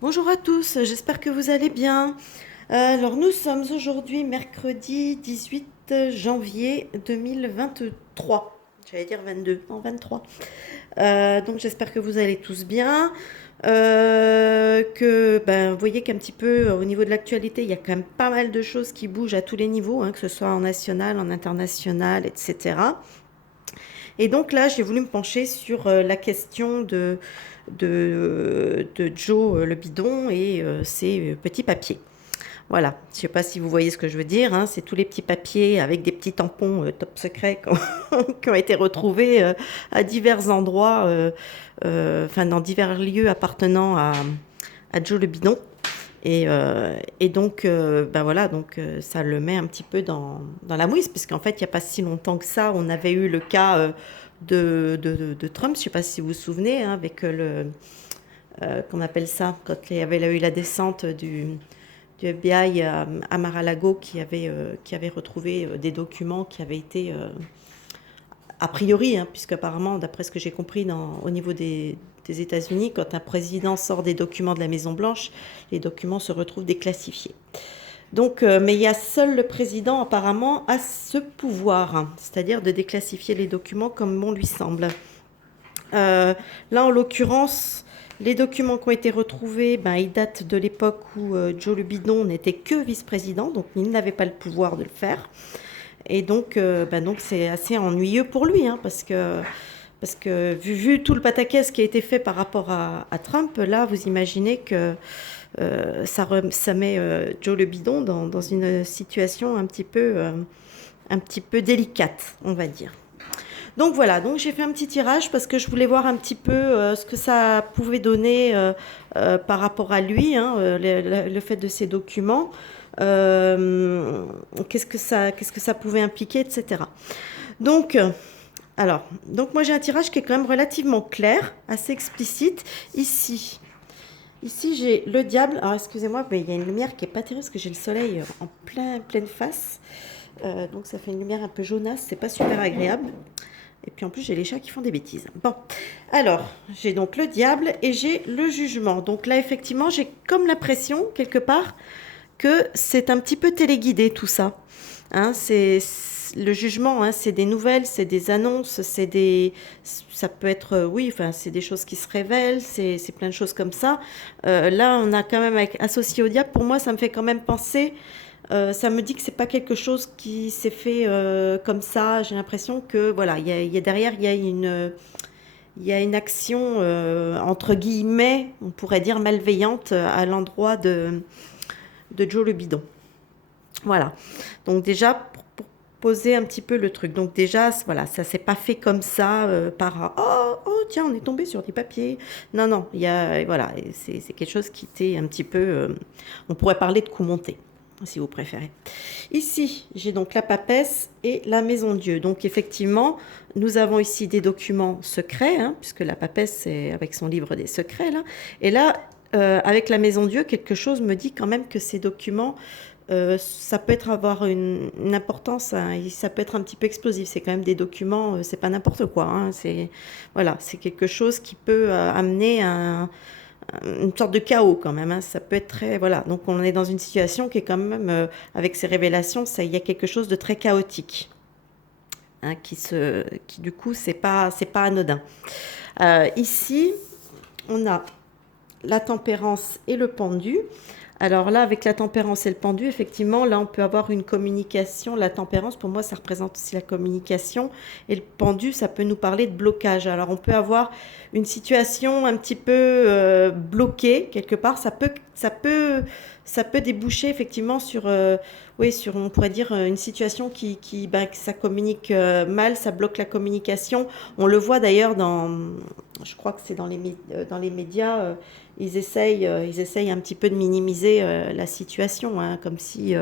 Bonjour à tous, j'espère que vous allez bien. Alors nous sommes aujourd'hui mercredi 18 janvier 2023. J'allais dire 22, non 23. Donc j'espère que vous allez tous bien. Vous voyez qu'un petit peu au niveau de l'actualité, il y a quand même pas mal de choses qui bougent à tous les niveaux, hein, que ce soit en national, en international, etc. Et donc là, j'ai voulu me pencher sur la question de Joe le bidon et ses petits papiers. Voilà, je ne sais pas si vous voyez ce que je veux dire, hein, c'est tous les petits papiers avec des petits tampons top secrets qui ont été retrouvés à divers endroits, dans divers lieux appartenant à Joe le bidon. Et donc, voilà, donc ça le met un petit peu dans la mouise, puisqu'en fait, il n'y a pas si longtemps que ça, on avait eu le cas de Trump, je ne sais pas si vous vous souvenez, hein, avec qu'on appelle ça, quand il y avait eu la descente du FBI à Mar-a-Lago qui avait retrouvé des documents qui avaient été, a priori, hein, puisque apparemment, d'après ce que j'ai compris au niveau des États-Unis, quand un président sort des documents de la Maison-Blanche, les documents se retrouvent déclassifiés. Donc, mais il y a seul le président apparemment a ce pouvoir, hein, c'est-à-dire de déclassifier les documents comme bon lui semble. Là, en l'occurrence, les documents qui ont été retrouvés, ils datent de l'époque où Joe le bidon n'était que vice-président, donc il n'avait pas le pouvoir de le faire. Et donc c'est assez ennuyeux pour lui, hein, parce que vu tout le pataquès qui a été fait par rapport à Trump, là, vous imaginez que ça met Joe le bidon dans une situation un petit peu délicate, on va dire. Donc voilà, donc j'ai fait un petit tirage parce que je voulais voir un petit peu ce que ça pouvait donner par rapport à lui, hein, le fait de ces documents, euh, qu'est-ce que ça pouvait impliquer, etc. Donc, donc moi j'ai un tirage qui est quand même relativement clair, assez explicite. Ici j'ai le diable. Alors excusez-moi, mais il y a une lumière qui est pas terrible parce que j'ai le soleil en pleine face. Donc ça fait une lumière un peu jaunasse, c'est pas super agréable. Et puis en plus, j'ai les chats qui font des bêtises. Bon, alors, j'ai donc le diable et j'ai le jugement. Donc là, effectivement, j'ai comme l'impression, quelque part, que c'est un petit peu téléguidé tout ça. Hein, le jugement, hein, c'est des nouvelles, c'est des annonces, ça peut être, oui, enfin, c'est des choses qui se révèlent, c'est plein de choses comme ça. Là, on a quand même associé au diable. Pour moi, ça me fait quand même penser. Ça me dit que c'est pas quelque chose qui s'est fait comme ça. J'ai l'impression que voilà, derrière, il y a une action entre guillemets, on pourrait dire malveillante à l'endroit de Joe le bidon. Voilà. Donc déjà pour poser un petit peu le truc. Donc déjà voilà, ça s'est pas fait comme ça par oh tiens on est tombé sur des papiers. Non non, il y a voilà, c'est quelque chose qui était un petit peu, on pourrait parler de coup monté si vous préférez. Ici, j'ai donc la papesse et la maison Dieu. Donc effectivement, nous avons ici des documents secrets, hein, puisque la papesse, c'est avec son livre des secrets, là. Et là, avec la maison Dieu, quelque chose me dit quand même que ces documents, ça peut avoir une importance, hein, ça peut être un petit peu explosif. C'est quand même des documents, c'est pas n'importe quoi. Hein, voilà, c'est quelque chose qui peut amener une sorte de chaos quand même. Hein. Ça peut être très voilà. Donc on est dans une situation qui est quand même avec ces révélations, il y a quelque chose de très chaotique, hein, qui du coup c'est pas anodin. Ici on a la tempérance et le pendu. Alors là, avec la tempérance et le pendu, effectivement, là, on peut avoir une communication. La tempérance, pour moi, ça représente aussi la communication. Et le pendu, ça peut nous parler de blocage. Alors, on peut avoir une situation un petit peu bloquée, quelque part. Ça peut déboucher, effectivement, sur, oui, sur, on pourrait dire, une situation que ça communique mal, ça bloque la communication. On le voit d'ailleurs je crois que c'est dans les médias, ils essayent un petit peu de minimiser la situation, hein, comme si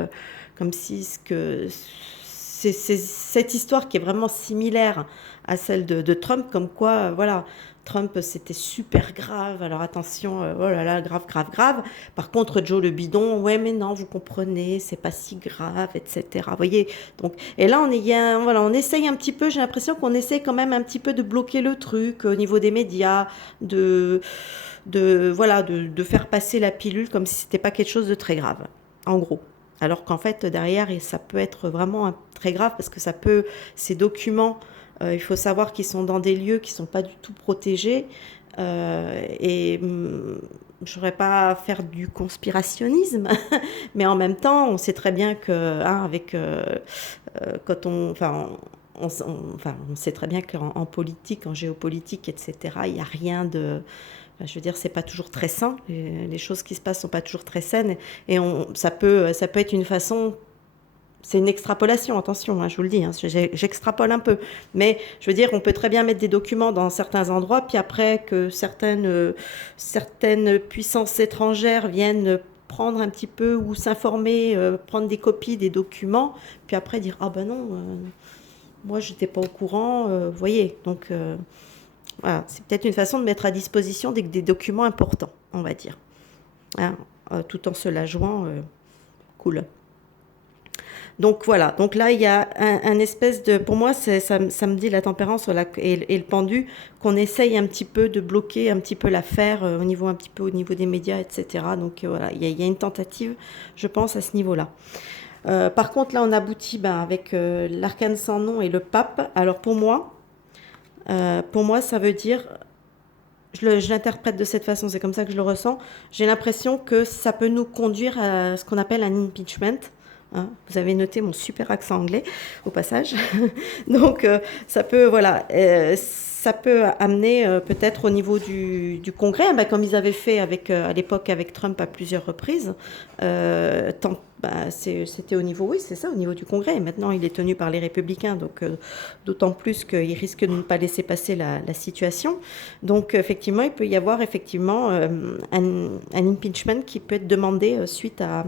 c'est cette histoire qui est vraiment similaire à celle de Trump, comme quoi, voilà, Trump c'était super grave, alors attention, oh là là, grave, grave, grave. Par contre, Joe le bidon, ouais, mais non, vous comprenez, c'est pas si grave, etc. Vous voyez, donc, et là, voilà, on essaye un petit peu, j'ai l'impression qu'on essaye quand même un petit peu de bloquer le truc au niveau des médias, de voilà, de faire passer la pilule comme si c'était pas quelque chose de très grave, en gros. Alors qu'en fait, derrière, et ça peut être vraiment très grave parce que ces documents, il faut savoir qu'ils sont dans des lieux qui sont pas du tout protégés. Et je ne voudrais pas faire du conspirationnisme, mais en même temps, on sait très bien que, hein, quand on sait très bien qu'en politique, en géopolitique, etc., il n'y a rien de. Je veux dire, c'est pas toujours très sain. Les choses qui se passent sont pas toujours très saines, et ça peut être une façon. C'est une extrapolation, attention, hein, je vous le dis, hein, j'extrapole un peu. Mais je veux dire, on peut très bien mettre des documents dans certains endroits, puis après que certaines puissances étrangères viennent prendre un petit peu ou s'informer, prendre des copies des documents, puis après dire, ah ben non, moi j'étais pas au courant, vous voyez. Donc voilà, c'est peut-être une façon de mettre à disposition des documents importants, on va dire, hein, tout en se la jouant cool. Donc voilà, donc là il y a un espèce de, pour moi ça me dit la tempérance et le pendu, qu'on essaye un petit peu de bloquer un petit peu l'affaire au niveau des médias, etc. Donc voilà, il y a une tentative, je pense, à ce niveau-là. Par contre là on aboutit avec l'arcane sans nom et le pape. Alors pour moi ça veut dire, je l'interprète de cette façon, c'est comme ça que je le ressens. J'ai l'impression que ça peut nous conduire à ce qu'on appelle un impeachment. Hein, vous avez noté mon super accent anglais au passage. Donc ça peut amener peut-être au niveau du Congrès, comme ils avaient fait à l'époque avec Trump à plusieurs reprises. C'était au niveau, oui, c'est ça, au niveau du Congrès. Et maintenant, il est tenu par les Républicains, donc d'autant plus qu'ils risquent de ne pas laisser passer la situation. Donc effectivement, il peut y avoir effectivement un impeachment qui peut être demandé suite à...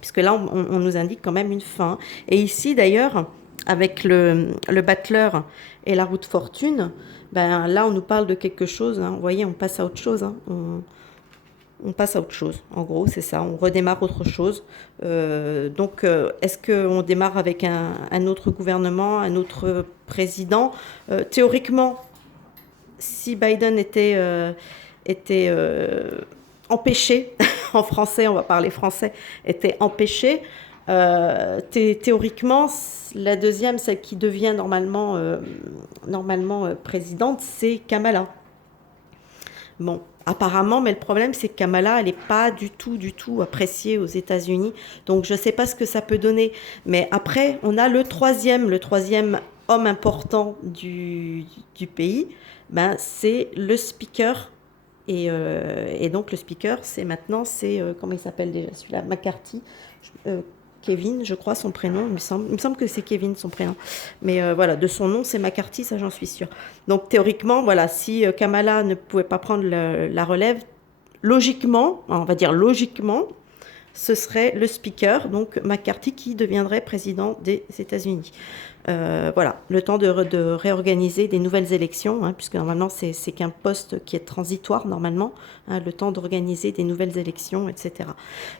Puisque là, on nous indique quand même une fin. Et ici, d'ailleurs, avec le battleur et la roue de fortune, là, on nous parle de quelque chose. Hein. Vous voyez, on passe à autre chose. Hein. On passe à autre chose. En gros, c'est ça. On redémarre autre chose. Donc, est-ce qu'on démarre avec un autre gouvernement, un autre président théoriquement, si Biden était empêché, en français, on va parler français, était empêché. Théoriquement, la deuxième, celle qui devient normalement présidente, c'est Kamala. Bon, apparemment, mais le problème, c'est que Kamala, elle n'est pas du tout appréciée aux États-Unis. Donc, je ne sais pas ce que ça peut donner. Mais après, on a le troisième homme important du pays, c'est le speaker. Et donc le speaker, comment il s'appelle déjà celui-là, McCarthy, Kevin, je crois son prénom, il me semble que c'est Kevin son prénom. Mais voilà, de son nom, c'est McCarthy, ça j'en suis sûre. Donc théoriquement, voilà, si Kamala ne pouvait pas prendre la relève, logiquement, on va dire logiquement, ce serait le speaker, donc McCarthy, qui deviendrait président des États-Unis. Voilà, le temps de réorganiser des nouvelles élections, hein, puisque normalement c'est qu'un poste qui est transitoire normalement, hein, le temps d'organiser des nouvelles élections, etc.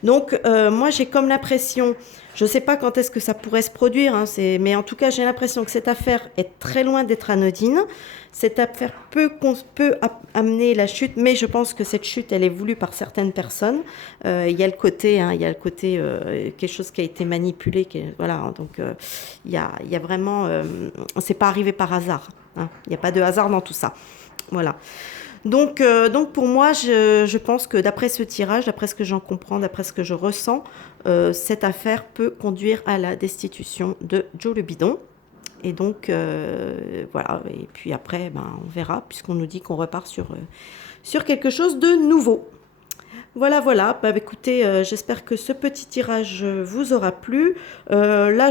Donc moi j'ai comme l'impression, je ne sais pas quand est-ce que ça pourrait se produire, hein, mais en tout cas j'ai l'impression que cette affaire est très loin d'être anodine. Cette affaire peut amener la chute, mais je pense que cette chute, elle est voulue par certaines personnes. Il y a le côté, quelque chose qui a été manipulé, voilà. Donc il y a vraiment, c'est pas arrivé par hasard. Hein, il n'y a pas de hasard dans tout ça. Voilà. Donc pour moi, je pense que d'après ce tirage, d'après ce que j'en comprends, d'après ce que je ressens, cette affaire peut conduire à la destitution de Joe le Bidon. Et donc, voilà. Et puis après, on verra, puisqu'on nous dit qu'on repart sur quelque chose de nouveau. Voilà. Écoutez, j'espère que ce petit tirage vous aura plu. Là,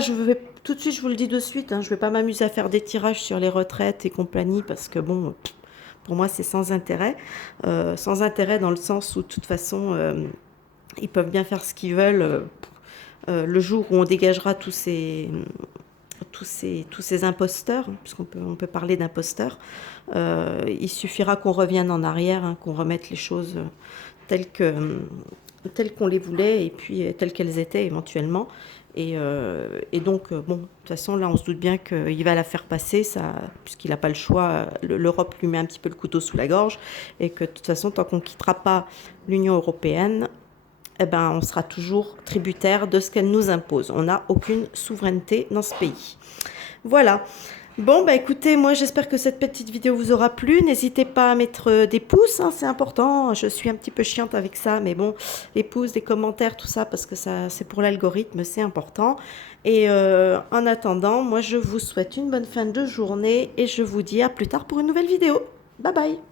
tout de suite, je vous le dis de suite, hein, je ne vais pas m'amuser à faire des tirages sur les retraites et compagnie, parce que bon, pour moi, c'est sans intérêt. Sans intérêt dans le sens où, de toute façon, ils peuvent bien faire ce qu'ils veulent. Le jour où on dégagera tous ces imposteurs, puisqu'on peut parler d'imposteurs, il suffira qu'on revienne en arrière, hein, qu'on remette les choses telles qu'on les voulait et puis telles qu'elles étaient éventuellement. Et donc, bon, de toute façon, là, on se doute bien qu'il va la faire passer, ça, puisqu'il n'a pas le choix. L'Europe lui met un petit peu le couteau sous la gorge, et que de toute façon, tant qu'on ne quittera pas l'Union européenne, eh ben, on sera toujours tributaire de ce qu'elle nous impose. On n'a aucune souveraineté dans ce pays. Voilà. Bon, bah écoutez, moi j'espère que cette petite vidéo vous aura plu. N'hésitez pas à mettre des pouces, hein, c'est important. Je suis un petit peu chiante avec ça, mais bon, les pouces, des commentaires, tout ça, parce que ça, c'est pour l'algorithme, c'est important. Et en attendant, moi je vous souhaite une bonne fin de journée et je vous dis à plus tard pour une nouvelle vidéo. Bye bye!